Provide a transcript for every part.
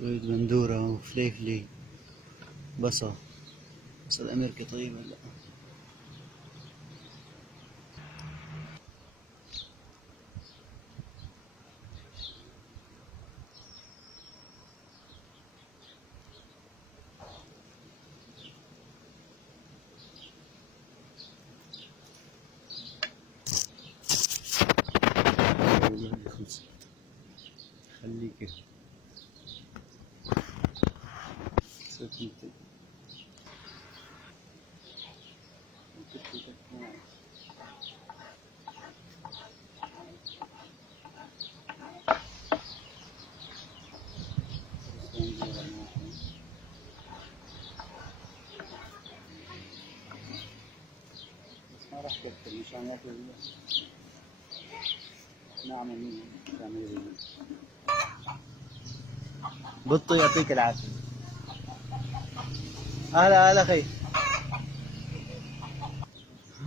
شوية بندورة وفليفلي بصل أمريكي. طيب هلا خلصت. خليكي سكنتي. ما راح تكتب مشان ياكل. نعم بطو يعطيك العافية. هلا خي.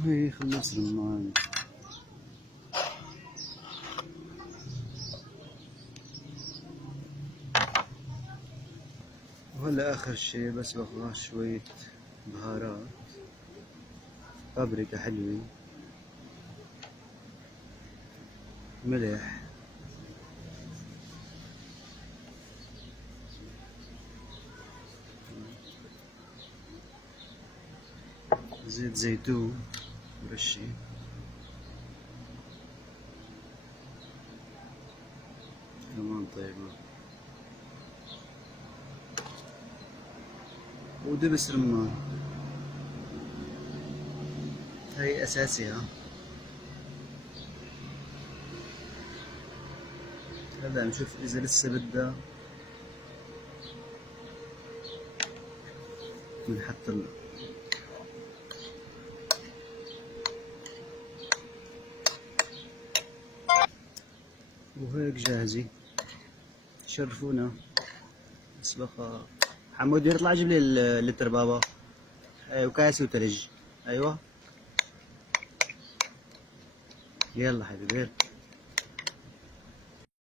هي خلص رمان. وهلا آخر شي بس بقى شوية بهارات، بابريكا حلوة، ملح، زيت زيتون رشة، كمان طيبة، ودبس رمان. هاي أساسي. هلا نشوف إذا لسه بدها بنحط وهيك جاهزة. شرفونا. بس بقى حمود يطلع جيب لي اللتر بابا. وكاسي وتلج. ايوه يلا حبيبي.